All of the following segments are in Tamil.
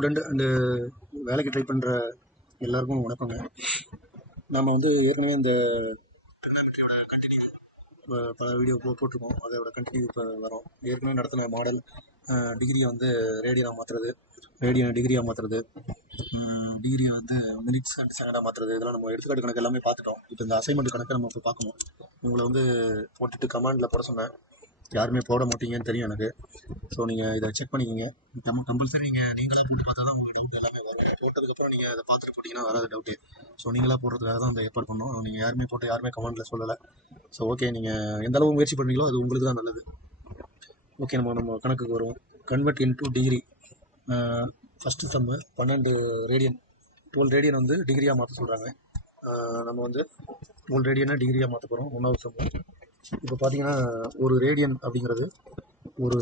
ஸ்டூடெண்ட் அண்டு வேலைக்கு ட்ரை பண்ணுற எல்லாருக்கும் வணக்கங்க. நாம் வந்து ஏற்கனவே இந்த ட்ரிக்னாமெட்ரியோட கண்டினியூ பல வீடியோ போட்டிருக்கோம். அதோட கண்டினியூ இப்போ வரோம். ஏற்கனவே நடத்தின மாடல் டிகிரியை வந்து ரேடியனாக மாற்றுறது, ரேடியனை டிகிரியாக மாற்றுறது, டிகிரியை வந்து மினிட்ஸ் அண்ட் செகண்டாக மாற்றுறது, இதெல்லாம் நம்ம எடுத்துக்காட்டு கணக்கு எல்லாமே பார்த்துட்டோம். இப்போ இந்த அசைன்மெண்ட் கணக்கை நம்ம இப்போ பார்க்கணும். உங்களை வந்து போட்டுட்டு கமாண்டில் போட சொன்னேன், யாருமே போட மாட்டீங்கன்னு தெரியும் எனக்கு. ஸோ நீங்கள் இதை செக் பண்ணிக்கோங்க. கம்பல்சரி நீங்களாக போட்டு பார்த்தா தான் உங்களுக்கு டவுட் எல்லாமே வரும். போட்டதுக்கப்புறம் நீங்கள் அதை பார்த்துட்டு போட்டிங்கன்னா வராது டவுட்டு. ஸோ நீங்களாக போடுறதுக்காக தான் அந்த ஏற்பாடு பண்ணோம். நீங்கள் யாருமே போட்டு யாருமே கமெண்ட்டில் சொல்லலை. ஸோ ஓகே, நீங்கள் எந்த அளவு முயற்சி பண்ணுறீங்களோ அது உங்களுக்கு தான் நல்லது. ஓகே, நம்ம கணக்குக்கு வருவோம். Convert into degree. ஃபஸ்ட்டு சம்மு 12 ரேடியன், 12 ரேடியன் வந்து டிகிரியாக மாற்ற சொல்கிறாங்க. நம்ம வந்து 12 ரேடியனை டிகிரியாக மாற்ற போகிறோம். 1வது சம்மு. இப்போ பார்த்தீங்கன்னா ஒரு ரேடியன் அப்படிங்கிறது ஒரு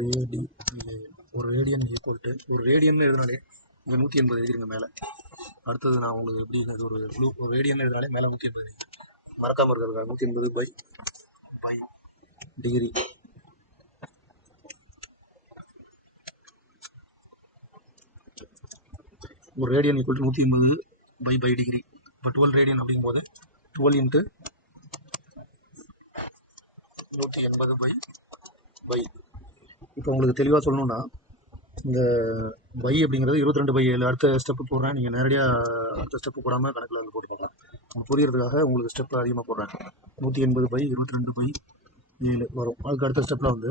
RAD, ஒரு ரேடியன் ஈக்குவல் டு, ஒரு ரேடியன் எழுதினாலே இங்கே 180 எழுதிருங்க மேலே. அடுத்தது நான் உங்களுக்கு எப்படி ஒரு ரேடியன் எழுதினாலே மேலே 180 மறக்காமல் இருக்கிறது. 180 பை டிகிரி. ஒரு radian equal to 180 pi degree. இப்போ 12 ரேடியன் அப்படிங்கும்போது 12 இன்ட்டு 180 பை. இப்போ உங்களுக்கு தெளிவாக சொல்லணும்னா இந்த பை அப்படிங்கிறது 22/7. அடுத்த ஸ்டெப்பு போடுறேன், நீங்கள் நேரடியாக அடுத்த ஸ்டெப்பு போடாமல் கணக்கில் வந்து போட்டு பார்க்கலாம். புரியறதுக்காக உங்களுக்கு ஸ்டெப்பு அதிகமாக போடுறேன். 180/22/7 வரும். அதுக்கு அடுத்த ஸ்டெப்பில் வந்து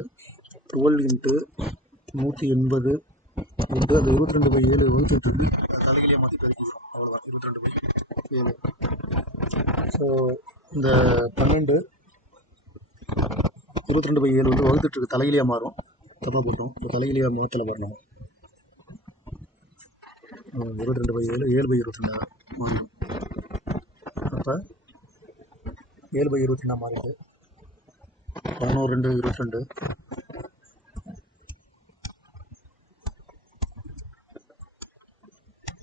12 இன்ட்டு 180 இன்ட்டு அந்த 22/7 வகுத்துட்டு தலைகளையே மாற்றி பெருக்கிக்கிறோம். அவ்வளோதான், 22/7. ஸோ இந்த 12 22/7 வந்து வகுத்துட்டு இருக்கு தலைகளையாக மாறும். தப்பாக போட்டோம். இப்போ தலைகளையாக மாற்றலை வரணும். 22/7 7/22 மாறிடும். அப்போ 7/22 மாறிட்டு 11 2 22,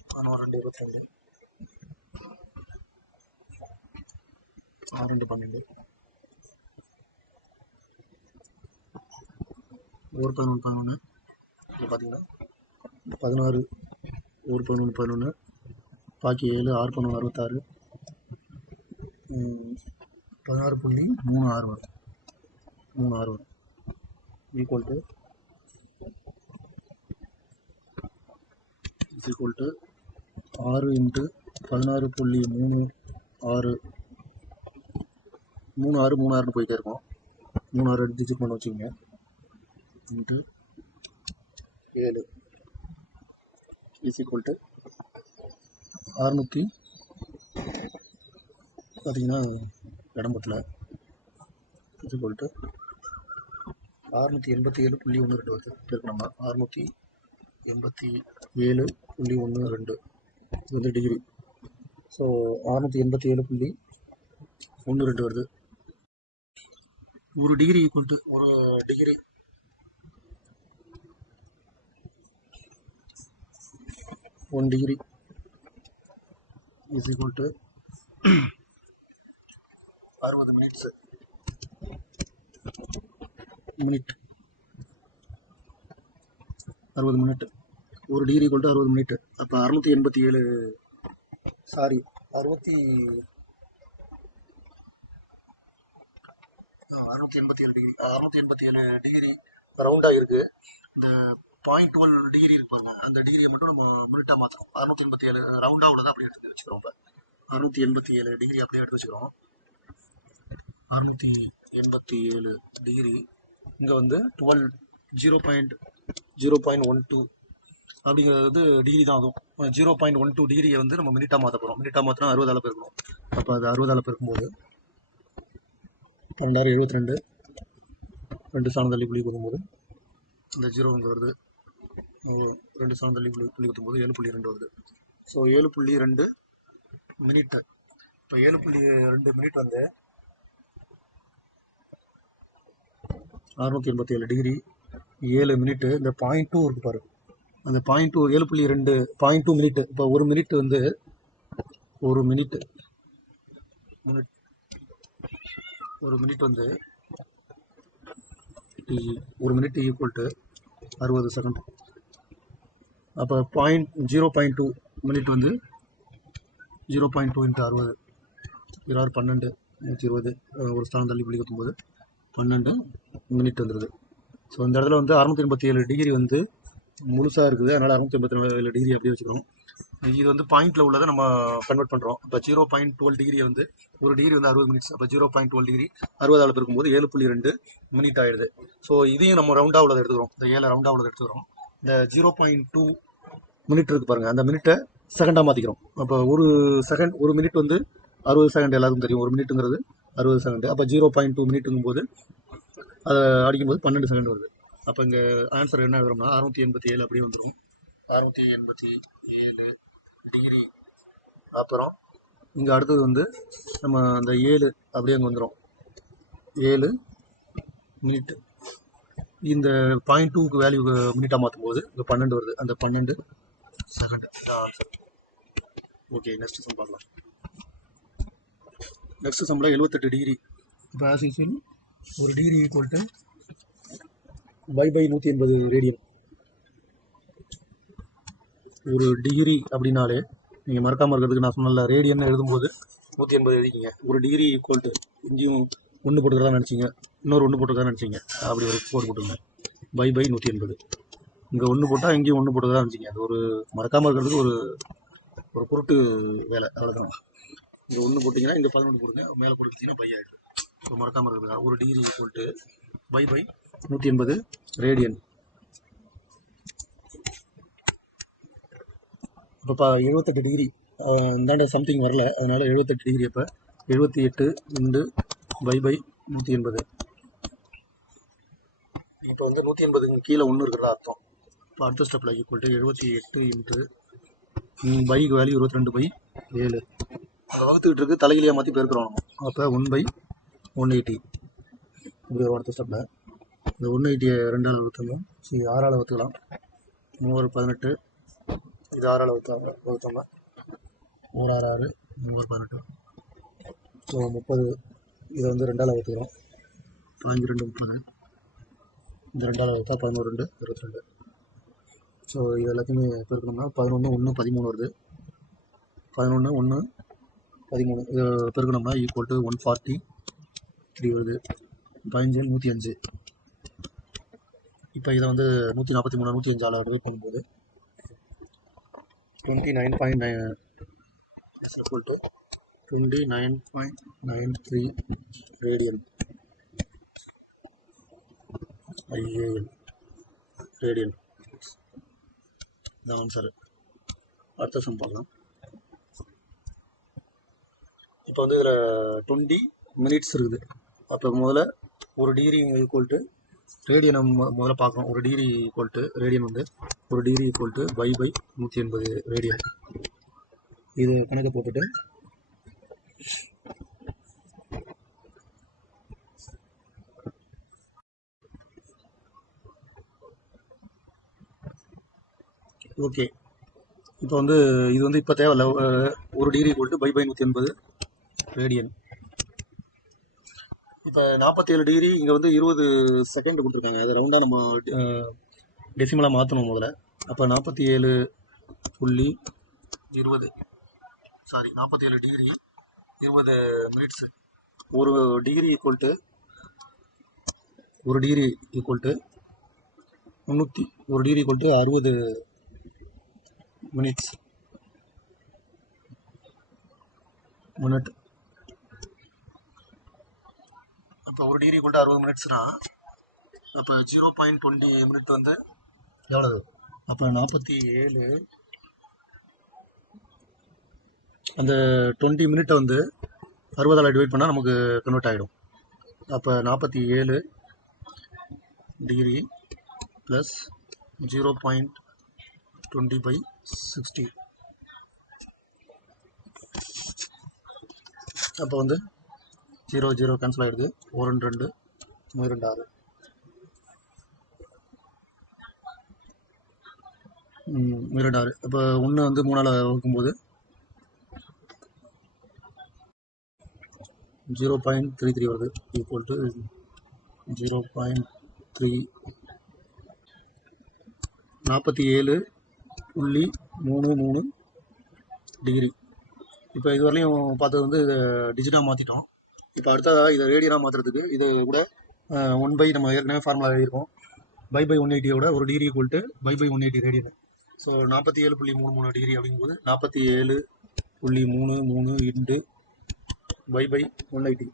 11 2 22, 6 2 12, 1 11 11. இப்போ பார்த்தீங்கன்னா 16 1 11 11, பாக்கி 7 6 11 66, 16.36 வரும். 36 வரும். ஈக்குவல் டு 6 இன்ட்டு 16.36, 36 போயிட்டே இருக்கும். 36 டிஜிட் பண்ண வச்சுக்கோங்க. Into 7 equal to 600. பார்த்தீங்கன்னா இடம் பத்தல. ஈக்குவல் டு 687.12 வருது. இருக்கணும்னா 687.12 இது வந்து டிகிரி. ஸோ 687.12 வருது. ஒரு டிகிரி ஈக்குவல் டு ஒரு degree 1 degree is equal to 60 minute. 60 minute. ஒரு டிகிரி ஈக்குவல் டு 60 மினிட். அப்போ 687 டிகிரி. 687 டிகிரி ரவுண்டாக இருக்குது. இந்த 0.12 டிகிரி இருப்பாங்க, அந்த டிகிரியை மட்டும் நம்ம மினிட்டாக மாற்றணும். 687 ரவுண்டாக உள்ளதை அப்படியே எடுத்து வச்சுக்கிறோம். இப்போ 687 டிகிரி அப்படியே எடுத்து வச்சுக்கிறோம். 687 டிகிரி இங்கே வந்து 0.12 அப்படிங்கிறது வந்து டிகிரி தான். அதுவும் 0.12 டிகிரியை வந்து நம்ம மினிட்டாக மாற்ற போகிறோம். மினிட்டாக மாற்றினா 60 இருக்கணும். அப்போ அது 60 இருக்கும்போது 1272 2 சாணம் தள்ளி புள்ளி கொடுக்கும்போது இந்த 0 இங்கே வருது. 2 சாணம் தள்ளி புள்ளி குத்தும்போது 7.2 வருது. So 7.2 minute. இப்போ 7.2 மினிட் வந்து 687 டிகிரி 7 மினிட்டு. இந்த 0.2 இருக்கு பாரு, அந்த 0.2 7.2 0.2 மினிட். இப்போ ஒரு மினிட் வந்து ஒரு மினிட் வந்து ஒரு மினிட் ஈக்குவல் டு 60 செகண்ட். அப்போ 0.2 மினிட் வந்து 0.2 × 60 6 12 120 ஒரு ஸ்தானம் தள்ளி புள்ளி வைக்கும்போது 12 மினிட் வந்துடுது. ஸோ இந்த இடத்துல வந்து 687 டிகிரி வந்து முழுசாக இருக்குது, அதனால் 687 டிகிரி அப்படியே வச்சுக்கிறோம். இது வந்து பாயிண்டில் உள்ளதை நம்ம கன்வெர்ட் பண்ணுறோம். இப்போ 0.12 டிகிரி வந்து ஒரு டிகிரி வந்து 60 மினிட்ஸ். அப்போ 0.12 டிகிரி 60 இருக்கும்போது 7.2 மினிட் ஆகிடுது. ஸோ இதையும் நம்ம ரவுண்டாக உள்ளதை எடுத்துக்கிறோம், இந்த 7 ரவுண்டாக உள்ளதை எடுத்துக்கிறோம். இந்த 0.2 மினிட் இருக்குது பாருங்கள், அந்த மினிட்டை செகண்டாக மாற்றிக்கிறோம். அப்போ ஒரு செகண்ட், ஒரு மினிட் வந்து 60 செகண்ட், எல்லாருக்கும் தெரியும் ஒரு மினிட்டுங்கிறது 60 செகண்ட். அப்போ 0.2 மினிட்டுங்கும் போது அதை அடிக்கும்போது 12 செகண்ட் வருது. அப்போ இங்கே ஆன்சர் என்ன எழுதுறோம்னா 687 அப்படி வந்துடும். 687 டிகிரி. அப்புறம் இங்கே அடுத்தது வந்து நம்ம அந்த 7 அப்படியே அங்கே வந்துடும், 7 மினிட். இந்த 0.2க்கு வேல்யூ மினிட்டாக மாற்றும் போது இங்கே 12 வருது, அந்த 12 செகண்ட். ஓகே, நெக்ஸ்ட் சம் பார்க்கலாம். நெக்ஸ்ட் சம்மில் 78 டிகிரி. இப்போ ஆஸ் யூஸ்வல் ஒரு degree equal to pi 180 radian. ஒரு டிகிரி அப்படின்னாலே நீங்கள் மறக்காமல் இருக்கிறதுக்கு நான் சொன்னல, ரேடியன் எழுதும்போது 180 எழுதிக்கிங்க. ஒரு டிகிரி ஈக்குவல் டு இங்கேயும் ஒன்று போட்டுக்கிறதா நினச்சிங்க, இன்னொரு ஒன்று போட்டுக்கிறதா நினச்சிங்க, அப்படி ஒரு கோடு போட்டுங்க. பை 180. இங்கே ஒன்று போட்டால் இங்கேயும் ஒன்று போட்டுக்கிறதா நினச்சிங்க. அது ஒரு மறக்காமல் இருக்கிறதுக்கு ஒரு குருட்டு வேலை, அவ்வளோதான். இங்கே ஒன்று போட்டிங்கன்னா இங்கே 11 போடுங்க, மேலே போட்டுக்கிட்டிங்கன்னா பை ஆகிடும். ஸோ மறக்காமல் இருக்கிறதா ஒரு degree equal to pi 180 radian. இப்போ 78 டிகிரி இந்தாண்ட சம்திங் வரல, அதனால் 78 டிகிரி. அப்போ 78 இன்டு பை 180. இப்போ வந்து 180 கீழே ஒன்று இருக்கிறதா அர்த்தம். இப்போ அடுத்த ஸ்டெப்பில் equal to 78 into bike value 22/7. அதை வகுத்துக்கிட்டு இருக்கு, தலையிலேயே மாற்றி பெருக்கிறோம். அப்போ 1/180 இப்படி ஒரு அடுத்த ஸ்டெப்பில். இந்த 180 2ஆல் வகுத்தோம், சரி 6ஆல் வகுத்துக்கலாம். 3 18, இது 6ஆல் வகுத்தோங்க, 1 6 6, 3 18, ஸோ 30. இதை வந்து 2ஆல் வகுத்துக்கிறோம், 5 2 30. இந்த 2ஆல் வகுத்தா 11 2 22. ஸோ இது எல்லாத்தையுமே பெருக்கணும்னா 11 1 13 வருது. 11 1 13 இது பெருக்கணும்னா ஈக்குவல் டு 143 வருது. 15 105. இப்போ இதை வந்து 143 105ஆல் டிவைட் பண்ணும்போது 29.9 equal to 29.93 radian. IAL radian தான் ஆன்சர். அடுத்த சம் பார்க்கலாம். இப்போ வந்து இதில் 20 மினிட்ஸ் இருக்குது. அப்போ முதல்ல ஒரு டிகிரி ஈக்குவல் டு ரேடியன் முதல்ல பார்க்கணும். ஒரு டிகிரி ஈக்குவல் டு ரேடியன் வந்து ஒரு degree equal to pi 180 radian. இது கணக்கு போட்டுட்டு ஓகே. இப்போ வந்து இது வந்து இப்போ தேவையில்ல. ஒரு degree equal to pi 180 radian. இப்போ 47 டிகிரி இங்கே வந்து 20 செகண்ட் கொடுத்துருக்காங்க. அதை ரவுண்டாக நம்ம டெசிமலாக மாற்றணும் முதல்ல. அப்போ 47.20 சாரி 47 டிகிரி 20 மினிட்ஸு. ஒரு டிகிரி ஈக்குவல் டு 300, ஒரு degree equal to 60 minutes minute. அப்போ ஒரு டிகிரி ஈக்குவல் டு 60 மினிட்ஸ்னா அப்போ 0.20 மினிட் வந்து எவ்வளவு? அப்போ 47 அந்த 20 மினிட்டை வந்து 60ஆல் டிவைட் பண்ணால் நமக்கு கன்வெர்ட் ஆகிடும். அப்போ 47 டிகிரி ப்ளஸ் 0.20/60. அப்போ வந்து 0 0 கேன்சல் ஆகிடுது. 1 2 2 6 6. அப்போ 1 வந்து 3ஆல் வகுக்கும்போது 0.33 வருது. Equal to 0.3. 47 புள்ளி 33 டிகிரி. இப்போ இது வரலையும் பார்த்தது வந்து டிஜிட்டாக மாற்றிட்டோம். இப்போ அடுத்ததாக இதை ரேடியனாக மாற்றுறதுக்கு இது கூட 1/, நம்ம ஏற்கனவே ஃபார்முலா எழுதியிருக்கோம். பை 180யோட ஒரு degree equal to pi 180 radian. So 47.33 degree அப்படிங்கும்போது 47.33 இன்ட்டு பை 180.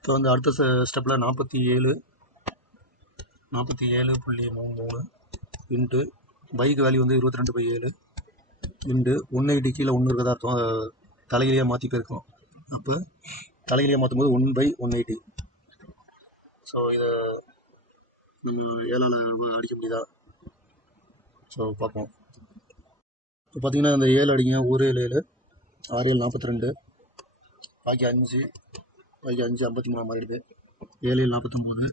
இப்போ வந்து அடுத்த ஸ்டெப்பில் 47.33 இன்ட்டு பைக்கு வேல்யூ வந்து 22/7 இன்ட்டு 180 கீழே 1 இருக்கதா அர்த்தம். தலையிலேயே மாற்றி போயிருக்கோம். அப்போ தலையிலேயே மாற்றும் போது 1/180. ஸோ இதை நம்ம 7ஆல் அடிக்க முடியுதா? ஸோ பார்ப்போம். இப்போ பார்த்தீங்கன்னா இந்த 7 அடிங்க, 1 7 7 6 7 42, பாக்கி 5 53 மாறிடுது. 7 7 49,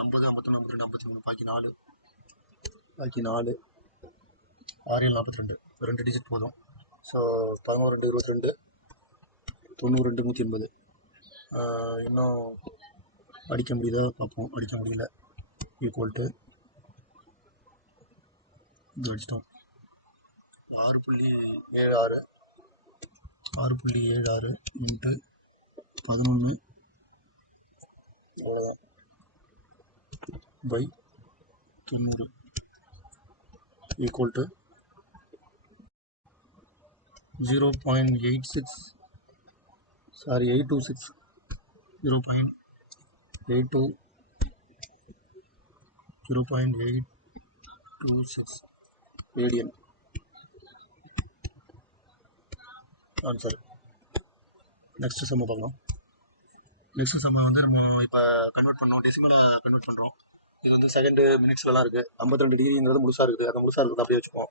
50 51 52 53, பாக்கி 4 6 7 42, 2 டிஜிட் போதும். ஸோ 11 2 22, 92 180. இன்னும் அடிக்க முடியுதா பார்ப்போம். அடிக்க முடியல. ஈக்குவல் டு இது அடிச்சிட்டோம். 6.76 இன்ட்டு 11, அவ்வளோதான், by 90 equal to 0.826 radian answer. Next சம்ம பார்க்கலாம். நெக்ஸ்ட் சம்ம வந்து நம்ம இப்போ கன்வெர்ட் பண்ணோம், டெசிமலாக கன்வெர்ட் பண்ணுறோம். இது வந்து செகண்டு மினிட்ஸ்லாம் இருக்குது. 52 டிகிரிங்கிறது முழுசாக இருக்குது. அந்த முழுசாக இருக்குது அப்படியே வச்சுப்போம்.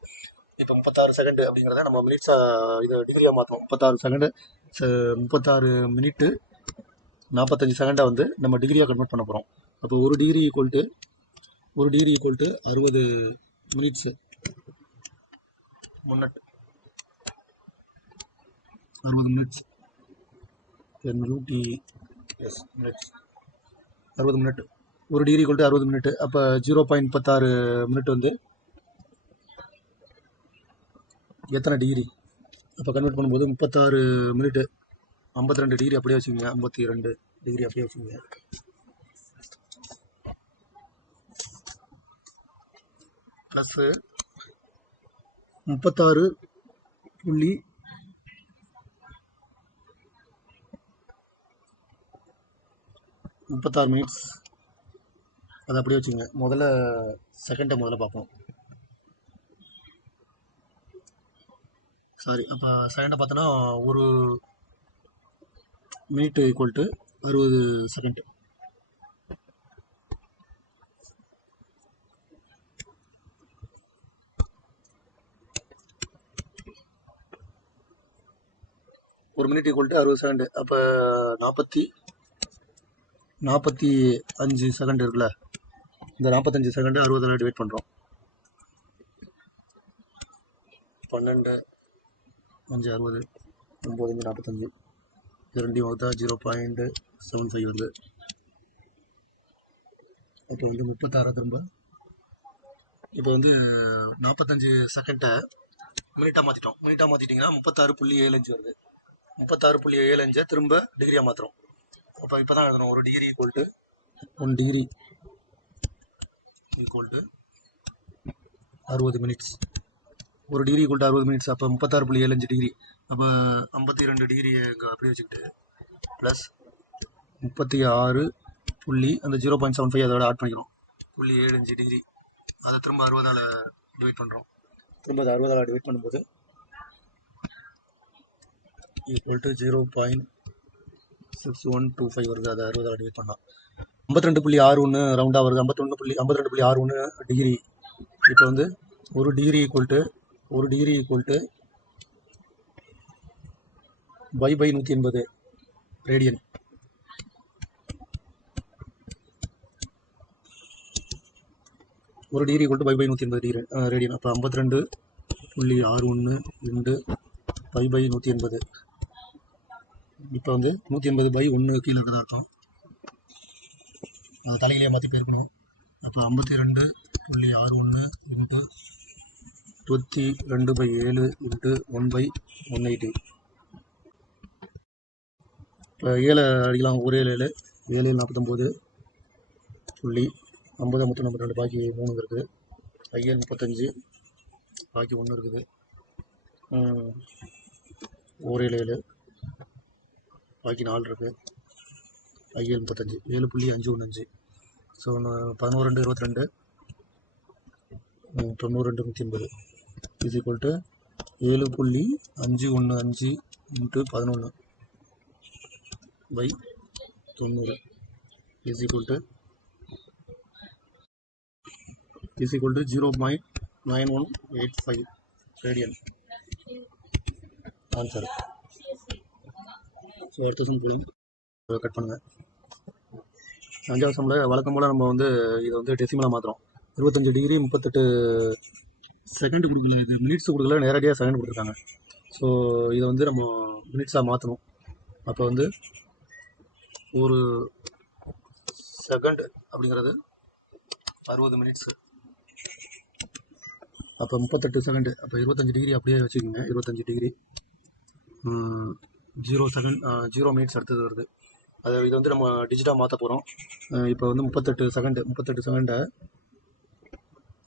இப்போ 36 செகண்டு அப்படிங்கிறத நம்ம மினிட்ஸாக இது டிகிரியாக மாற்றுவோம். 36 மினிட்டு 45 செகண்டை வந்து நம்ம டிகிரியாக கன்வெர்ட் பண்ண போகிறோம். அப்போ ஒரு டிகிரி ஈக்குவல் டு 60 மினிட்ஸு முன்னட் 60 மினிட்ஸ் MUTS மினிட்ஸ் 60 மினிட். ஒரு டிகிரி ஈக்குவல் டு 60 மினிட். அப்போ 0.36 மினிட் வந்து எத்தனை டிகிரி? அப்போ கன்வெர்ட் பண்ணும்போது 36 மினிட்டு 52 டிகிரி அப்படியே வச்சுக்கோங்க. 52 டிகிரி அப்படியே வச்சுக்கோங்க. ப்ளஸ்ஸு 36 மினிட்ஸ் அதை அப்படியே வச்சுக்கோங்க. முதல்ல செகண்டை பார்ப்போம். சாரி, அப்போ செகண்டை பார்த்தோன்னா ஒரு மினிட் ஈக்குவல் டு 60 செகண்ட். ஒரு மினிட் ஈக்குவல் டு 60 செகண்டு. அப்போ 45 செகண்ட் இருக்குல்ல, இந்த 45 செகண்டு 60 டிவைட் பண்ணுறோம். 12 5 60, 9 45, இது ரெண்டையும் வகுத்தா 0.75 வருது. அப்போ வந்து 36 திரும்ப இப்போ வந்து 45 செகண்டை மினிட்டாக மாற்றிட்டோம். மினிட்டாக மாற்றிட்டிங்கன்னா 36.75 வருது. 36.75 திரும்ப டிகிரியாக மாற்றுறோம். அப்போ இப்போ தான் எழுதணும். ஒரு degree equal to 1 degree equal to 60 minutes. ஒரு டிகிரி ஈக்குவல் டு 60 மினிட்ஸ். அப்போ 36.75 டிகிரி. அப்போ 52 டிகிரி இங்கே அப்படியே வச்சுக்கிட்டு ப்ளஸ் 36 அந்த 0.75 அதோட ஆட் பண்ணிக்கிறோம். 0.75 டிகிரி. அதை திரும்ப 60ஆல் டிவைட் பண்ணுறோம். திரும்ப அதை 60ஆல் டிவைட் பண்ணும்போது ஈக்குவல் டு 0.6125 வருது. அதை 60ஆல் டிவைட் பண்ணலாம். 52.61 ரவுண்டாக வருது. 52.61 டிகிரி. இப்போ வந்து ஒரு degree equal to pi 180 radian. ஒரு degree equal to pi 180 degree radian. அப்போ 52.61 இன்டு பை 180. இப்போ வந்து 180/1 கீழே இருக்கிறதா அர்த்தம். அதை தலையிலேயே மாற்றி பெருக்கணும். அப்போ 52.61 இன்ட்டு 22/7 இன்ட்டு 1/180. இப்போ 7 அடிக்கலாம். 1 7 7 7 49 புள்ளி 50 52 பாக்கி 3 இருக்குது. IL 35 பாக்கி 1 இருக்குது. 1 7 7 பாக்கி 4 இருக்குது. IL 35 7.515. So 11 2 22 92 180 is equal to 7.515 into 11 by 90 is equal to 0.9185 radian answer. So அடுத்த சம் கட் பண்ணுங்கள். 5வது சம்மில் வழக்கம் போல் நம்ம வந்து இதை வந்து டெசிமலாக மாற்றுறோம். 25 டிகிரி 38 செகண்ட் கொடுக்கல, இது மினிட்ஸ் கொடுக்கல, நேரடியாக செகண்ட் கொடுத்துருக்காங்க. ஸோ இதை வந்து நம்ம மினிட்ஸாக மாற்றணும். அப்போ வந்து ஒரு செகண்ட் அப்படிங்கிறது 60 மினிட்ஸு. அப்போ 38 செகண்டு. அப்போ 25 டிகிரி அப்படியே வச்சுக்கோங்க. 25 டிகிரி 0 செகண்ட் 0 மினிட்ஸ் அடுத்தது வருது. இதை வந்து நம்ம டிஜிட்டாக மாற்ற போகிறோம். இப்போ வந்து 38 செகண்டை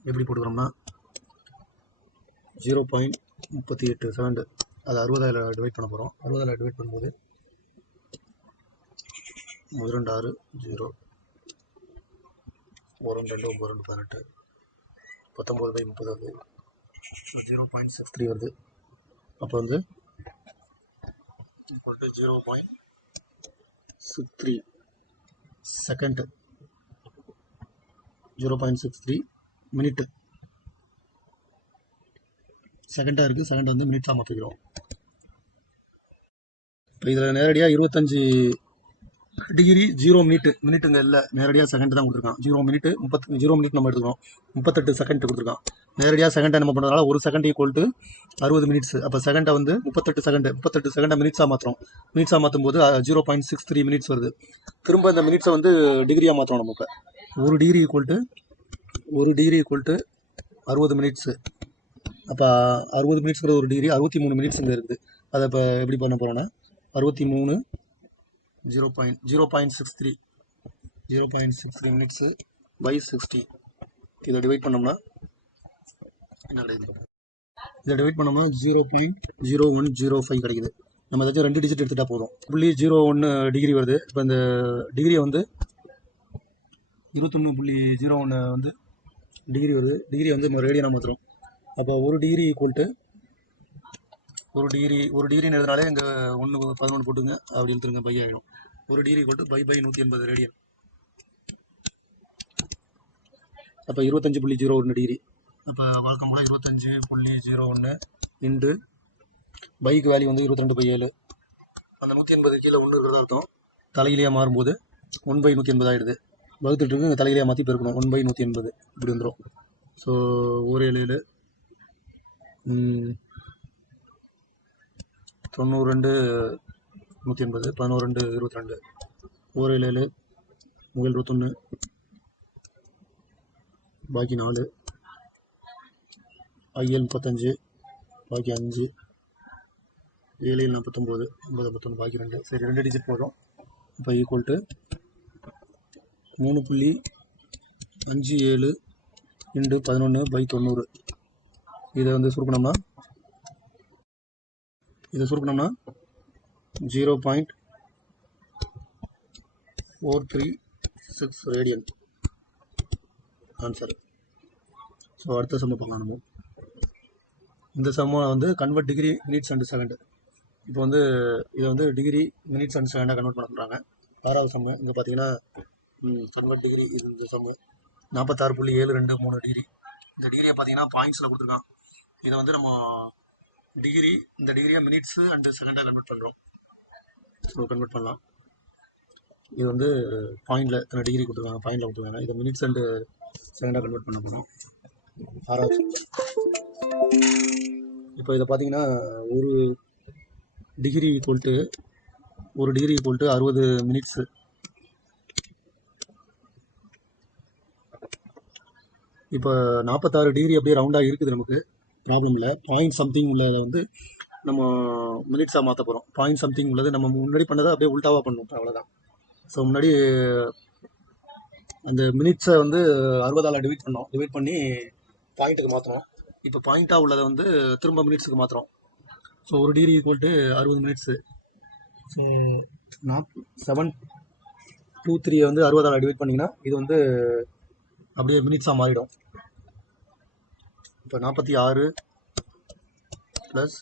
எப்படி போட்டுக்கிறோம்னா 0.38 செகண்டு, அது 60ஆல் டிவைட் பண்ண போகிறோம். 60ஆல் டிவைட் பண்ணும்போது 16 0 1 2 9 2 18 19/30 வருது. 0.63 வருது. அப்போ வந்து 0.63 செகண்ட், 0.63 மினிட்டு. செகண்டாக இருக்குது, செகண்ட் வந்து மினிட்ஸாக மாற்றிக்கிறோம். இப்போ இதில் நேரடியாக 25 டிகிரி 0 மினிட்டுங்க இல்லை, நேரடியாக செகண்ட் தான் கொடுத்துருக்கான். 0 மினிட் நம்ம எடுத்துக்கிறோம். 38 செகண்ட் கொடுத்துருக்கான். நேரடியாக செகண்டை நம்ம பண்ணுறதுனால ஒரு செகண்ட் ஈக்குவல் டு 60 மினிட்ஸ். அப்போ செகண்டை வந்து 38 செகண்டை மினிட்ஸாக மாற்றுறோம். மினிட்ஸாக மாற்றும் போது 0.63 மினிட்ஸ் வருது. திரும்ப இந்த மினிட்ஸை வந்து டிகிரியாக மாற்றுறோம். நம்ம இப்போ ஒரு டிகிரி ஈக்குவல் டு 60 மினிட்ஸு. அப்போ 60 மினிட்ஸ்ங்கிற ஒரு டிகிரி 63 மினிட்ஸ் இங்கே இருக்குது. அதை இப்போ எப்படி பண்ண போகிறோன்னா 63 0.63 மினிட்ஸு பை 60. இதை டிவைட் பண்ணோம்னா என்ன கிடைக்குது? இதை டிவைட் பண்ணோம்னா 0.0105 கிடைக்குது. நம்ம ஏதாச்சும் 2 டிஜிட் எடுத்துகிட்டா போதும். 0.01 டிகிரி வருது. இப்போ இந்த டிகிரியை வந்து 21.01 வந்து டிகிரி வருது. டிகிரி வந்து நம்ம ரேடியனாக மாற்றுறோம். அப்போ ஒரு டிகிரி ஈக்குவல் டு ஒரு டிகிரின்னு எழுதினாலே இங்கே 1 போட்டுங்க, அப்படி எழுத்துருங்க, பை ஆகிடும். ஒரு degree equal to pi 180 radian. அப்போ 25.01 டிகிரி. அப்போ வழக்கம் போல் 25.01 இன்ட்டு பைக்கு வேல்யூ வந்து 22/7. அந்த 180 கீழே 1 இருக்கிறதா அர்த்தம். தலையிலேயே மாறும்போது 1/180 ஆகிடுது. வகுத்துட்டு இங்கே தலையிலேயே மாற்றி பெருக்கணும். 1/180 இப்படி வந்துடும். ஸோ 1 7 7 92 180 11 22 1 7 7 21 பாக்கி 4 IL 35 பாக்கி 5 7 49 9 பாக்கி 2. சரி, 2 டிஜிட் போதும். இப்போ ஈக்குவல் டு 3.57 இன்ட்டு 11/90. இதை வந்து சுருக்கணும்னா 0.436 ரேடியன் ஆன்சர். ஸோ அடுத்த சம்ம பார்க்கலாம். நம்ம இந்த சம்மை வந்து convert degree minutes and second. இப்போ வந்து இதை வந்து டிகிரி மினிட்ஸ் அண்ட் செகண்டாக கன்வெர்ட் பண்ண சொல்கிறாங்க. 6வது சம்மு இங்கே பார்த்தீங்கன்னா கன்வெர்ட் டிகிரி. இது இந்த சம்மு 46.723 டிகிரி. இந்த டிகிரியை பார்த்தீங்கன்னா பாயிண்ட்ஸில் கொடுத்துருக்கான். இதை வந்து நம்ம டிகிரி, இந்த டிகிரியை மினிட்ஸு அண்டு செகண்டாக கன்வெர்ட் பண்ணுறோம். ஸோ கன்வெர்ட் பண்ணலாம். இது வந்து பாயிண்டில் இத்தனை டிகிரி கொடுத்துருக்காங்க, பாயிண்டில் கொடுத்துருக்காங்க. இதை மினிட்ஸ் அண்டு செகண்டாக கன்வெர்ட் பண்ண போகிறோம். 6வது. இப்போ இதை பார்த்தீங்கன்னா ஒரு டிகிரி ஈக்குவல் டு 60 மினிட்ஸு. இப்போ 46 டிகிரி அப்படியே ரவுண்டாக இருக்குது, நமக்கு ப்ராப்ளம் இல்லை. பாயிண்ட் சம்திங் உள்ளதை வந்து நம்ம மினிட்ஸாக மாற்ற போகிறோம். பாயிண்ட் சம்திங் உள்ளது நம்ம முன்னாடி பண்ணதை அப்படியே உல்டாவாக பண்ணணும், அவ்வளோதான். ஸோ முன்னாடி அந்த மினிட்ஸை வந்து 60ஆல் டிவைட் பண்ணி பாயிண்ட்டுக்கு மாற்றணும். இப்போ பாயிண்ட்டாக உள்ளதை வந்து திரும்ப மினிட்ஸுக்கு மாற்றுறோம். So 1 degree equal to 60 minutes. So 723 வந்து 60ஆல் டிவைட் பண்ணிங்கன்னா இது வந்து அப்படியே மினிட்ஸாக மாறிடும். இப்போ 46 ப்ளஸ்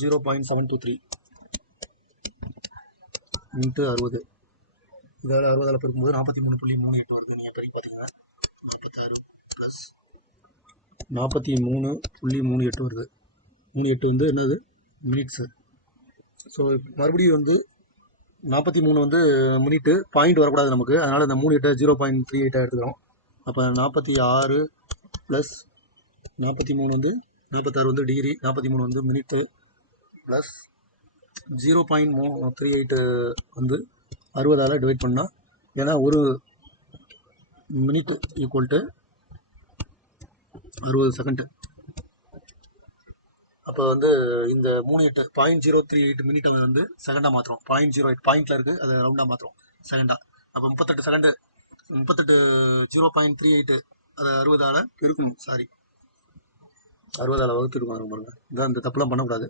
0.723 இன்ட்டு 60. இதால் 60ஆல் பெருக்கும்போது 43.38 வருது. நீங்கள் பெருக்கி பார்த்தீங்கன்னா 46 ப்ளஸ் 43.38 வருது. 38 வந்து என்னது மினிட்ஸு. ஸோ மறுபடியும் வந்து 43 வந்து மினிட்டு, பாயிண்ட் வரக்கூடாது நமக்கு, அதனால் இந்த 38 0.38 எடுத்துக்கிறோம். அப்போ 46 ப்ளஸ் 43 வந்து 46 வந்து டிகிரி, 43 வந்து மினிட்டு, ப்ளஸ் 0.38 வந்து 60ஆல் டிவைட் பண்ணால், ஏன்னா ஒரு மினிட் ஈக்குவல் டு 60 செகண்டு. அப்போ வந்து இந்த 0.38 மினிட்டை வந்து செகண்டாக மாற்றுறோம். 0.08 பாயிண்டில் இருக்குது, அதை ரவுண்டாக மாற்றுறோம் செகண்டாக. அப்போ 38 செகண்டு, 38 0.38 அதை 60ஆல் பெருக்கணும். 60ஆல் வகுத்துருக்கோம் பாருங்க. இதான் இந்த தப்புலாம் பண்ணக்கூடாது.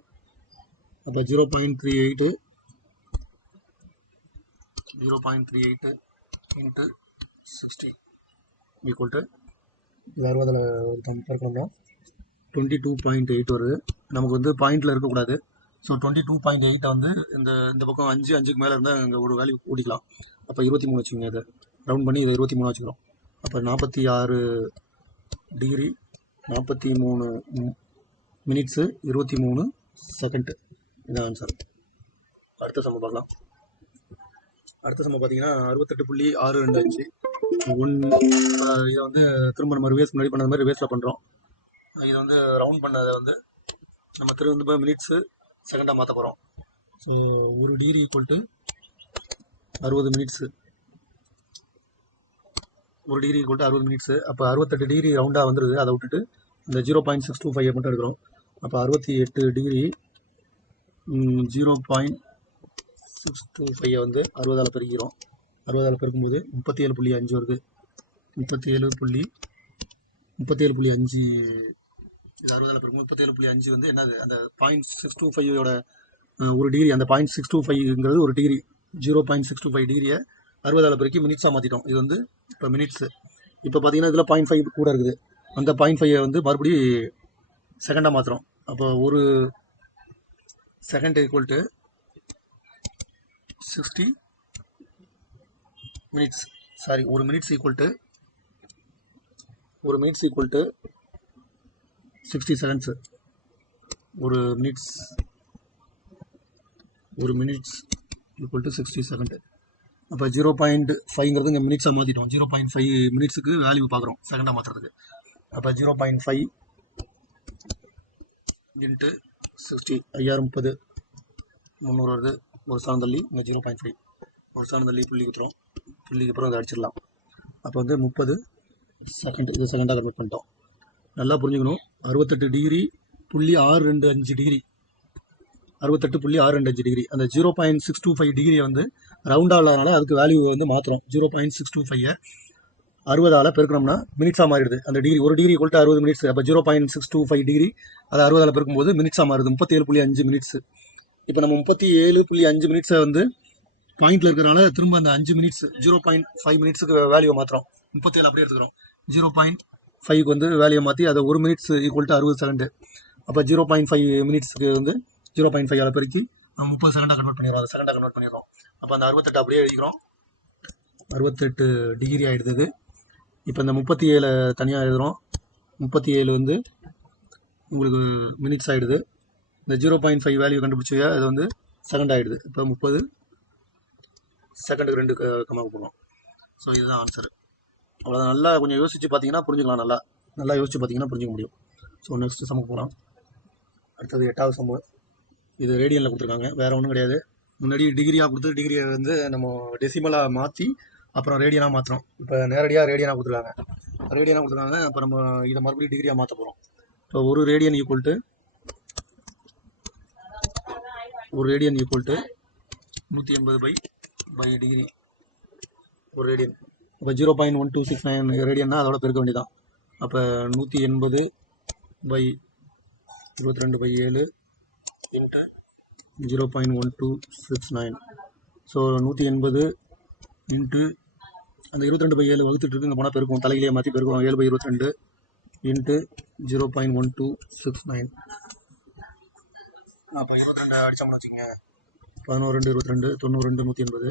அப்போ 0.38 இன்ட்டு 60 ஈக்குவல் டு இது 60ஆல் பெருக்கணும்னா 22.8 வருது. நமக்கு வந்து பாயிண்டில் இருக்கக்கூடாது. ஸோ 22.8 வந்து இந்த பக்கம் 5க்கு மேலே இருந்தால் இங்கே ஒரு வேல்யூ கூட்டிக்கலாம். அப்போ 23 வச்சுக்கோங்க. இதை ரவுண்ட் பண்ணி இதை 23 வச்சுக்கிறோம். அப்போ 46 டிகிரி, 43 மினிட்ஸு, 23 செகண்டு. இதான் ஆன்சர். அடுத்த சம்ம பார்க்கலாம். அடுத்த சம்ம பார்த்தீங்கன்னா 68.625 இதை வந்து திரும்ப நம்ம ரிவேஸ் முன்னாடி பண்ணது மாதிரி ரிவேஸில் பண்ணுறோம். இது வந்து ரவுண்ட் பண்ணதை வந்து நம்ம திரும்ப மினிட்ஸு செகண்டாக மாற்ற போகிறோம். So 1 degree equal to 60 minutes. 1 degree equal to 60 minutes. அப்போ 68 டிகிரி ரவுண்டாக வந்துடுது. அதை விட்டுட்டு இந்த 0.625 மட்டும் எடுக்கிறோம். அப்போ 68 டிகிரி 0.625 வந்து 60ஆல் பெருக்கிறோம். 60ஆல் பெருக்கும்போது 37.5 வருது. 37.5 இது 60ஆல் பெருக்கும்போது 37.5 வந்து என்னது அந்த 0.625ஓட 1 டிகிரி. அந்த 0.625ங்கிறது ஒரு டிகிரி. 0.625 டிகிரியை 60ஆல் பெருக்கி மினிட்ஸாக மாற்றிட்டோம். இது வந்து இப்போ மினிட்ஸு. இப்போ பார்த்தீங்கன்னா இதில் 0.5 கூட இருக்குது. அந்த 0.5 வந்து மறுபடி செகண்டாக மாற்றுறோம். அப்போ ஒரு செகண்ட் ஈக்குவல் டு 60 மினிட்ஸ். ஒரு மினிட்ஸ் ஈக்குவல் டு 60 செகண்ட்ஸு. ஒரு மினிட்ஸ் ஈக்குவல் டு 60 செகண்டு. அப்போ 0.5ங்கிறது இங்கே மினிட்ஸாக மாற்றிட்டோம். 0.5 மினிட்ஸுக்கு வேல்யூ பார்க்குறோம் செகண்டாக மாற்றுறதுக்கு. அப்போ 0.5 இன்ட்டு 60 5030 300 வருது. ஒரு சாணம் தள்ளி இங்கே 0.5 ஒரு சாணம் தள்ளி புள்ளி குத்துறோம். புள்ளிக்கு அப்புறம் அதை அடிச்சிடலாம். அப்போ வந்து 30 செகண்ட். இது செகண்டாக கன்வெர்ட் பண்ணிட்டோம். நல்லா புரிஞ்சுக்கணும். 68 டிகிரி 0.625 டிகிரி, 68.625 டிகிரி. அந்த 0.625 டிகிரியை வந்து ரவுண்டாக இல்லாதனால அதுக்கு வேல்யூ வந்து மாற்றுறோம். 0.625 60ஆல் பெருக்கணும்னா மினிட்ஸாக மாறிடுது. அந்த டிகிரி ஒரு டிகிரி ஈக்குவல் டு 60 மினிட்ஸ். அப்போ 0.625 டிகிரி அதை 60ஆல் பெருக்கும்போது மினிட்ஸாக மாறுது. 37.5 மினிட்ஸு. இப்போ நம்ம 37.5 மினிட்ஸை வந்து பாயிண்டில் இருக்கிறனால திரும்ப அந்த 5 மினிட்ஸ் 0.5 மினிட்ஸுக்கு வேல்யூ மாற்றுறோம். 37 அப்படியே எடுத்துக்கிறோம். 0.5க்கு வந்து வேல்யூ மாற்றி அதை 1 மினிட்ஸ் ஈக்குவல் டு 60 செகண்டு. அப்போ 0.5 மினிட்ஸுக்கு வந்து 0.5ஆல் பெருக்கி 30 செகண்டாக கன்வெர்ட் பண்ணிடுறோம். அதை செகண்டாக கன்வெர்ட் பண்ணிடுறோம். அப்போ அந்த 68 அப்படியே எழுதிக்கிறோம். 68 டிகிரி ஆகிடுது. இப்போ இந்த 37 தனியாக எழுதுகிறோம். 37 வந்து உங்களுக்கு மினிட்ஸ் ஆகிடுது. இந்த 0.5 வேல்யூ கண்டுபிடிச்சி அது வந்து செகண்ட் ஆகிடுது. இப்போ 30 செகண்டுக்கு 2 கமாக்கு போடுறோம். ஸோ இதுதான் ஆன்சரு. அவ்வளோதான். நல்லா கொஞ்சம் யோசித்து பார்த்தீங்கன்னா புரிஞ்சுக்கலாம். நல்லா யோசித்து பார்த்தீங்கன்னா புரிஞ்சுக்க முடியும். ஸோ நெக்ஸ்ட் சம்முக்கு போகலாம். அடுத்தது 8வது சம்மு. இது ரேடியனில் கொடுத்துருக்காங்க, வேறு ஒன்றும் கிடையாது. முன்னாடி டிகிரியாக கொடுத்து டிகிரியை வந்து நம்ம டெசிமலாக மாற்றி அப்புறம் ரேடியனாக மாற்றுறோம். இப்போ நேரடியாக ரேடியனாக கொடுத்துருக்காங்க. அப்போ நம்ம இதை மறுபடியும் டிகிரியாக மாற்ற போகிறோம். ஸோ ஒரு ரேடியன் ஈக்குவல் டு 180/டிகிரி ஒரு ரேடியன். இப்போ 0.1269 ரேடியன்னா அதோட பெருக்க வேண்டியதான். அப்போ 180/22/7 இன்ட்டு 0.1269. ஸோ 180 இன்ட்டு அந்த 22/7 வகுத்துட்டு இருக்கு, இங்கே போனால் பெருக்கும், தலையிலேயே மாற்றி பெருக்கும். 7/22 இன்ட்டு 0.1269. அப்போ 22 அடித்தோம்னு வச்சுக்கோங்க, 11 2 22 92 180.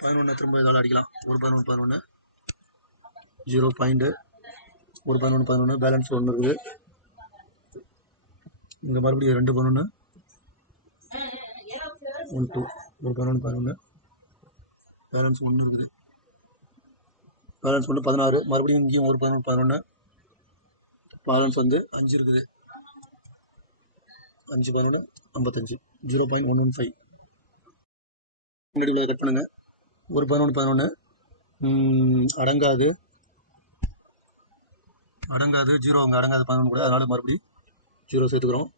11 திரும்ப இதால் அடிக்கலாம். ஒரு 11 0.11 பேலன்ஸ் 1 இருக்குது. இங்கே மறுபடியும் 2 11 1 2 ஒரு 11 பேலன்ஸ் 1 இருக்குது. பேலன்ஸ் 1 16. மறுபடியும் இங்கேயும் ஒரு 11 பேலன்ஸ் வந்து 5 இருக்குது. 5 11 55 0.115. முன்னாடி கட் பண்ணுங்க. ஒரு 11 அடங்காது 0 அங்கே அடங்காது 11 கூட, அதனால மறுபடியும் 0 சேர்த்துக்கிறோம்.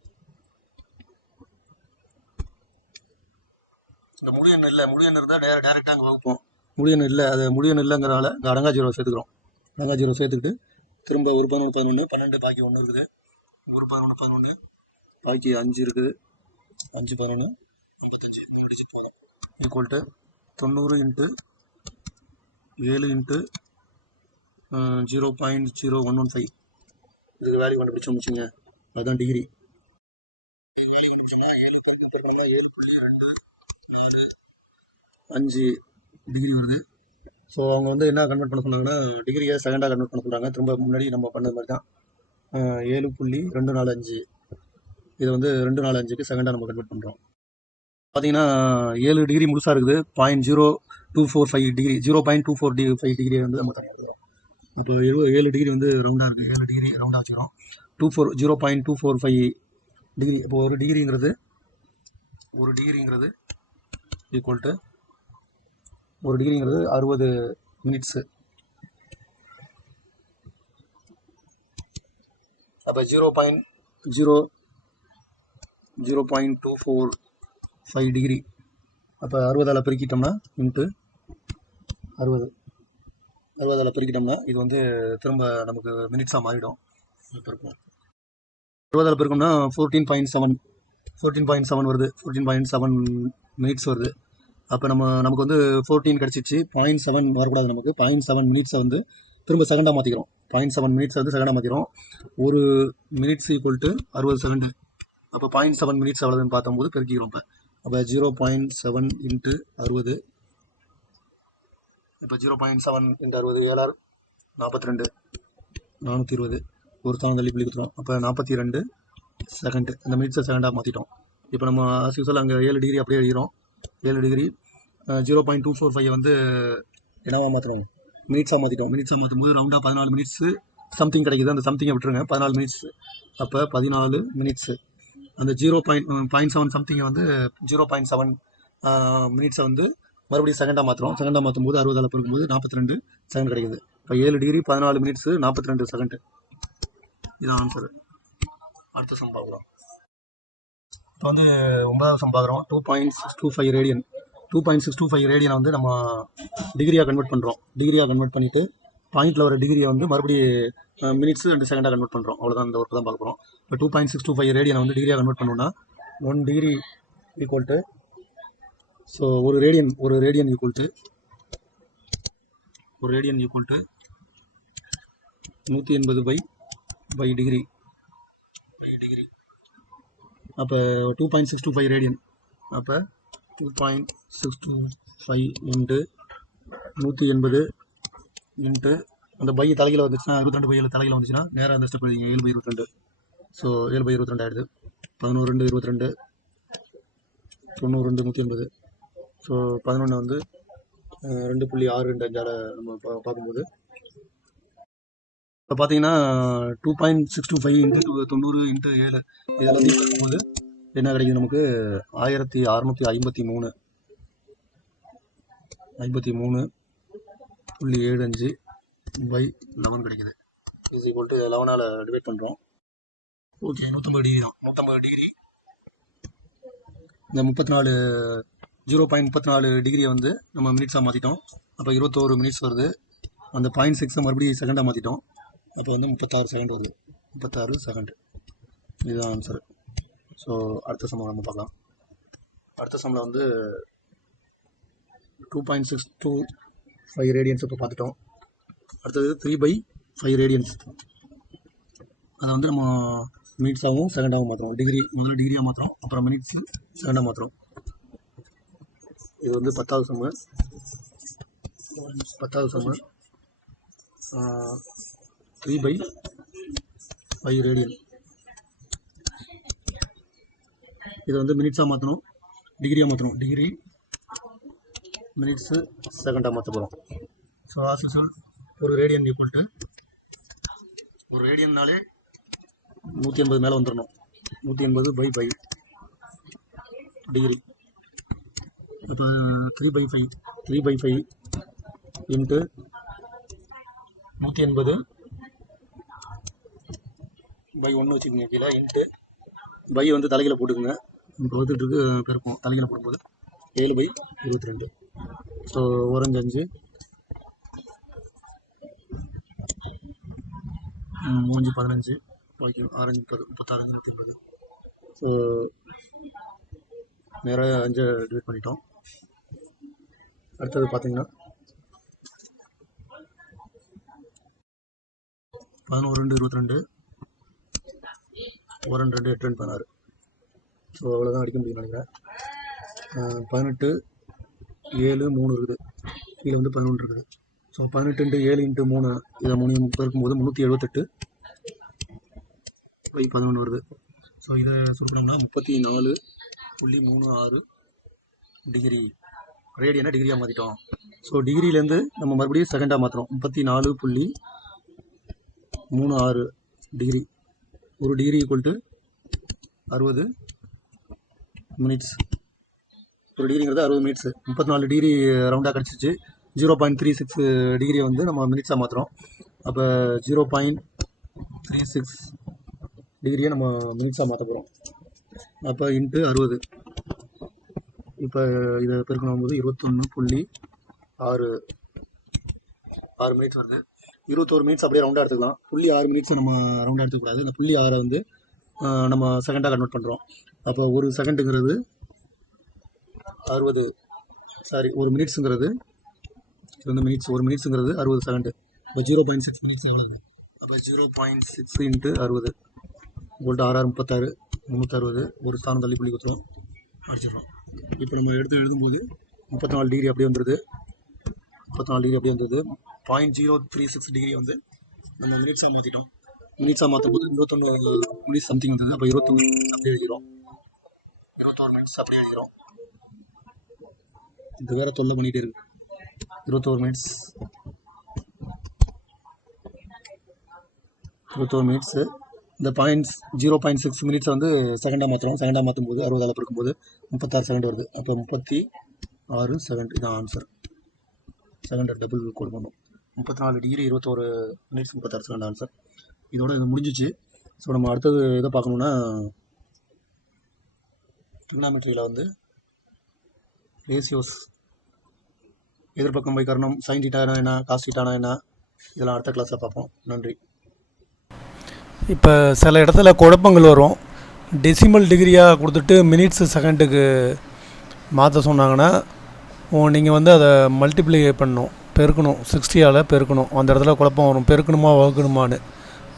இந்த முழு எண் இருந்தால் டேரெக்டாக அங்கே வகுப்போம். முழு எண் இல்லை, அது முழு எண் இல்லைங்கிறனால இங்கே அடங்கா 0 சேர்த்துக்கிறோம். அடங்கா 0 சேர்த்துக்கிட்டு திரும்ப ஒரு 11 12 பாக்கி 1 இருக்குது. ஒரு 11 பாக்கி 5 இருக்குது. 5 11 55 டிஜிட் போதும். Equal to 90 into 7 into 0.0115. இதுக்கு வேல்யூ கண்டுபிடிச்சோம் வச்சுங்க, அதுதான் டிகிரி. 5 டிகிரி வருது. ஸோ அவங்க வந்து என்ன கன்வெர்ட் பண்ண சொன்னாங்கன்னா, டிகிரியை செகண்டாக கன்வெர்ட் பண்ண சொல்கிறாங்க. திரும்ப முன்னாடி நம்ம பண்ணது மாதிரி தான் 7.245. இதை வந்து 245க்கு செகண்டாக நம்ம கன்வெர்ட் பண்ணுறோம். பார்த்தீங்கன்னா 7 டிகிரி முழுசாக இருக்குது. 0.245 டிகிரி 0.245 டிகிரி வந்து நம்ம தனியாக. இப்போ 7 டிகிரி வந்து ரவுண்டாக இருக்குது. 7 டிகிரி ரவுண்டாக வச்சுக்கிறோம். 0.245 டிகிரி. இப்போ ஒரு டிகிரிங்கிறது ஈக்குவல் டு 60 மினிட்ஸு. அப்போ 0.245 டிகிரி. அப்போ 60ஆல் பெருக்கிட்டோம்னா இன்ட்டு 60ஆல் பெருக்கிட்டோம்னா இது வந்து திரும்ப நமக்கு மினிட்ஸாக மாறிடும். பெருக்கும் 60ஆல் பெருக்கோம்னா 14.7 வருது. 14.7 மினிட்ஸ் வருது. அப்போ நமக்கு வந்து 14 கிடச்சிச்சு. 0.7 வரக்கூடாது நமக்கு. 0.7 மினிட்ஸை வந்து திரும்ப செகண்டாக மாற்றிக்கிறோம். 0.7 மினிட்ஸை வந்து செகண்டாக மாற்றிக்கிறோம். ஒரு மினிட்ஸ் ஈக்குவல் டு 60 செகண்டு. அப்போ 0.7 மினிட்ஸ் எவ்வளோதுன்னு பார்த்தம்போது பெருக்கிக்கிறோம். அப்போ 0.7 இன்ட்டு 60. இப்போ 0.7 இன்ட்டு 60 7 42 420. ஒரு தானம் தள்ளி புள்ளி கொடுத்துரும். அப்போ 42 செகண்டு. இந்த மினிட்ஸை செகண்டாக மாற்றிட்டோம். இப்போ நம்ம ஆஸ் யூஸ்வல் அங்கே 7 டிகிரி அப்படியே எழுதிக்கிறோம். 7 டிகிரி 0.245 வந்து என்னவா மாற்றணும், மினிட்ஸாக மாற்றிட்டோம். மினிட்ஸாக மாற்றும் போது ரவுண்டாக 14 மினிட்ஸு சம்திங் கிடைக்குது. அந்த சம்திங்கை விட்டுருங்க, 14 மினிட்ஸு. அப்போ 14 மினிட்ஸு. அந்த 0.7 சம்திங்கை வந்து 0.7 மினிட்ஸை வந்து மறுபடியும் செகண்டாக மாற்றுறோம். செகண்டாக மாற்றும் போது 60ஆல் பெருக்கும்போது 42 செகண்ட் கிடைக்குது. இப்போ 7 டிகிரி 14 மினிட்ஸு 42 செகண்டு. இதான் ஆன்சரு. அடுத்த சம் பார்க்கலாம். இப்போ வந்து 9வது சம் பார்க்குறோம். 2.625 ரேடியன். 2.625 ரேடியனை வந்து நம்ம டிகிரியாக கன்வெர்ட் பண்ணுறோம். டிகிரியாக கன்வெர்ட் பண்ணிவிட்டு பாயிண்டில் வர டிகிரியை வந்து மறுபடியும் மினிட்ஸு 2 செகண்டாக கன்வெர்ட் பண்ணுறோம். அவ்வளோதான், இந்த ஒர்க்கு தான் பார்க்க போகிறோம். இப்போ 2.625 ரேடியனை வந்து டிகிரியாக கன்வெர்ட் பண்ணோன்னா 1 டிகிரி ஈக்குவல் டு, ஸோ ஒரு ரேடியன் ஈக்குவல் டு 180/டிகிரி. அப்போ 2.625 ரேடியன். அப்போ 2.625 இன்ட்டு 180 இன்ட்டு அந்த பை தலையில் வந்துச்சுன்னா 22/7 தலையில் வந்துச்சுன்னா நேராக அந்த ஸ்டெப் எழுதிங்க. 7/22. ஸோ 7/22 ஆகிடுது. 11 2 22 92 180. ஸோ 11 வந்து 2.625 நம்ம பார்க்கும்போது இப்போ பார்த்தீங்கன்னா 2.625 இன்ட்டு 90 இன்ட்டு 7 இதெல்லாம் பார்க்கும்போது என்ன கிடைக்குது நமக்கு 1653. 53.75 பை 11 கிடைக்குது. இஸ் ஈக்குவல் டு 11ஆல் டிவைட் பண்ணுறோம். ஓகே, 150 டிகிரி தான். 150 டிகிரி இந்த 0.34 டிகிரியை வந்து நம்ம மினிட்ஸாக மாற்றிட்டோம். அப்போ 21 மினிட்ஸ் வருது. அந்த 0.6 மறுபடியும் செகண்டாக மாற்றிட்டோம். அப்போ வந்து 36 செகண்ட் வருது. 36 செகண்ட், இதுதான் ஆன்சர். ஸோ அடுத்த சம்மில் நம்ம பார்க்கலாம். அடுத்த சம்மில் வந்து 2.625 ரேடியன்ஸ் இப்போ பார்த்துட்டோம். அடுத்தது 3/5 ரேடியன்ஸ். அதை வந்து நம்ம மினிட்ஸாகவும் செகண்டாகவும் மாற்றுறோம். டிகிரி முதல்ல டிகிரியாக மாற்றுறோம், அப்புறம் மினிட்ஸு செகண்டாக மாற்றுறோம். இது வந்து 10வது சம்மு. 3/5 ரேடியன். இதை வந்து மினிட்ஸாக மாற்றணும், டிகிரியாக மாற்றணும். டிகிரி மினிட்ஸு செகண்டாக மாற்ற போகிறோம். ஸோ ஆஸ் யூசுவல் ஒரு ரேடியன் ஈக்குவல் டு, ஒரு ரேடியன்னாலே 180 மேலே வந்துடணும். 180/5 டிகிரி. அப்போ 3/5 இன்ட்டு 180/1 வச்சுக்கோங்க கீழே. இன்ட்டு பை வந்து தலைகளை போட்டுக்கோங்க. இப்போ வந்துட்டுருக்கு பெருக்கும். தலைகளை போடும்போது 7/22. ஸோ ஓரஞ்சு 5, மூஞ்சி 15, ஆரஞ்சு 36, 180. ஸோ நேராக 5 டிவைட் பண்ணிட்டோம். அடுத்தது பார்த்தீங்கன்னா 11/2 22, 1/2 8 16. ஸோ அவ்வளோதான் அடிக்க முடியும்னு நினைக்கிறேன். 18 7 3 இருக்குது. கீழே வந்து 11 இருக்குது. ஸோ 18 × 7 × 3, இதை 3 பெருக்கும்போது 378/11 வருது. ஸோ இதை சுருக்கணும்னா 34.36 டிகிரி. ரேடியனை டிகிரியாக மாற்றிட்டோம். ஸோ டிகிரிலேருந்து நம்ம மறுபடியும் செகண்டாக மாற்றுறோம். 34.36 டிகிரி. ஒரு டிகிரி ஈக்குவல் டு 60 மினிட்ஸ். ஒரு டிகிரிங்கிறது 60 மினிட்ஸு. 34 டிகிரி ரவுண்டாக கிடச்சிச்சு. 0.36 டிகிரியை வந்து நம்ம மினிட்ஸாக மாற்றுறோம். அப்போ 0.36 டிகிரியை நம்ம மினிட்ஸாக மாற்ற போகிறோம். அப்போ இன்ட்டு 60. இப்போ இதை பெருக்கணும் போது 21.6 மினிட்ஸ் வருது. 21 மினிட்ஸ் அப்படியே ரவுண்டாக எடுத்துக்கலாம். 0.6 மினிட்ஸை நம்ம ரவுண்டாக எடுத்துக்கூடாது. இந்த 0.6 வந்து நம்ம செகண்டாக கன்வெர்ட் பண்ணுறோம். அப்போ ஒரு செகண்டுங்கிறது 60, சாரி ஒரு மினிட்ஸுங்கிறது, இது வந்து மினிட்ஸ், ஒரு மினிட்ஸுங்கிறது 60 செகண்டு. இப்போ 0.6 மினிட்ஸ் எவ்வளவு? அப்போ 0.6 × 60 = 6 36 360. ஒரு ஸ்தானம் தள்ளி புள்ளி குத்துறோம், அடிச்சிடறோம். இப்போ நம்ம எடுத்து எழுதும்போது 34 டிகிரி அப்படியே வந்துடுது. 34 டிகிரி அப்படியே வந்துடுது. 0.036 டிகிரி வந்து நம்ம மினிட்ஸாக மாற்றிட்டோம். மினிட்ஸாக மாற்றும் போது 21 மினிட்ஸ் சம்திங் வந்தது. அப்போ 21 அப்படியே எழுதிடும். 21 மினிட்ஸ் அப்படியே எழுதிடும். இது வேற தொல்லை பண்ணிகிட்டே இருக்கு. 21 மினிட்ஸு. இந்த 0.6 மினிட்ஸை வந்து செகண்டாக மாற்றுறோம். செகண்டாக மாற்றும் போது 60ஆல் பெருக்கும்போது 36 செகண்ட் வருது. அப்போ 36 செகண்ட். இதான் ஆன்சர். செகண்டை டபுள் கோட் பண்ணோம். 34 டிகிரி 21 மினிட்ஸ் 36 செகண்ட் ஆன்சர். இதோட இது முடிஞ்சிச்சு. ஸோ நம்ம அடுத்தது எதை பார்க்கணுன்னா, ட்ரிகனாமெட்ரியில் வந்து ரேஷியோஸ், எதிர்பக்கம் பை கர்ணம், சைன் தீட்டானா என்ன, காஸ் தீட்டானா என்ன, இதெல்லாம் அடுத்த கிளாஸில் பார்ப்போம். நன்றி. இப்போ சில இடத்துல குழப்பங்கள் வரும். டெசிமல் டிகிரியாக கொடுத்துட்டு மினிட்ஸு செகண்டுக்கு மாற்ற சொன்னாங்கன்னா நீங்கள் வந்து அதை மல்டிப்ளை பண்ணணும், பெருக்கணும், 60ஆல் பெருக்கணும். அந்த இடத்துல குழப்பம் வரும், பெருக்கணுமா வகுக்கணுமான்னு.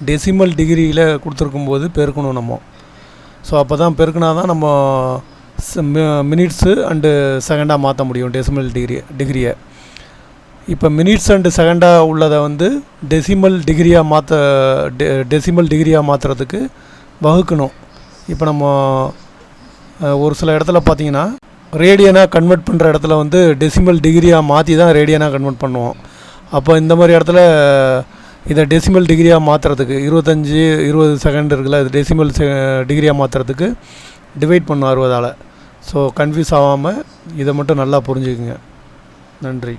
டெசிமல் டிகிரியில் கொடுத்துருக்கும்போது பெருக்கணும் நம்ம. ஸோ அப்போ தான் பெருக்கினா தான் நம்ம மினிட்ஸு அண்டு செகண்டாக மாற்ற முடியும் டெசிமல் டிகிரியை. இப்போ மினிட்ஸ் அண்டு செகண்டாக உள்ளதை வந்து டெசிமல் டிகிரியாக மாற்றுறதுக்கு வகுக்கணும். இப்போ நம்ம ஒரு சில இடத்துல பார்த்திங்கன்னா ரேடியனாக கன்வெர்ட் பண்ணுற இடத்துல வந்து டெசிமல் டிகிரியாக மாற்றி தான் ரேடியனாக கன்வெர்ட் பண்ணுவோம். அப்போ இந்த மாதிரி இடத்துல இதை டெசிமல் டிகிரியாக மாற்றுறதுக்கு 20 செகண்ட் இருக்குல்ல, இது டெசிமல் டிகிரியாக மாற்றுறதுக்கு டிவைட் பண்ணும் 60ஆல். ஸோ கன்ஃபியூஸ் ஆகாமல் இதை மட்டும் நல்லா புரிஞ்சுக்குங்க. நன்றி.